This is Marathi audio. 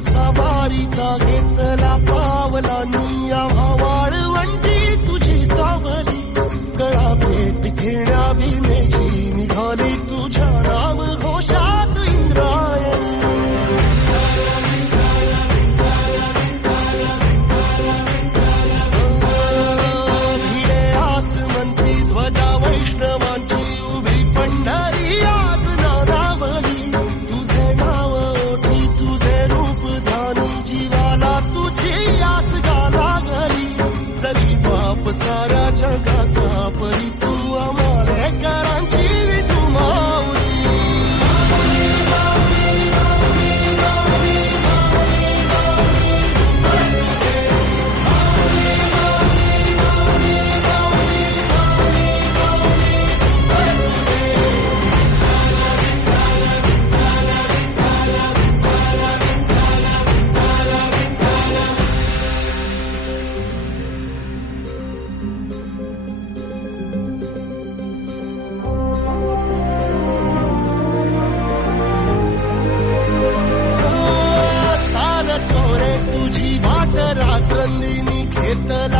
सवारीचा घेतला पावलांनी आम्हा वाळवंटी तुझी सावली गळा भेट घेण्या भीमेची निघाली तुझ्या नाम घोषात इंद्रायणी भिडे आसमंती ध्वजा वैष्णवांची उभी पंढरी आज नानावली तुझे नाव ओठी तुझे रूप ध्यानी जीवाला तुझी आस गाला गली जरी बाप साऱ्या जगाचा परी तू आमालेकरांची विठू माऊली तुझी वाट रात्रंदिनी घेतला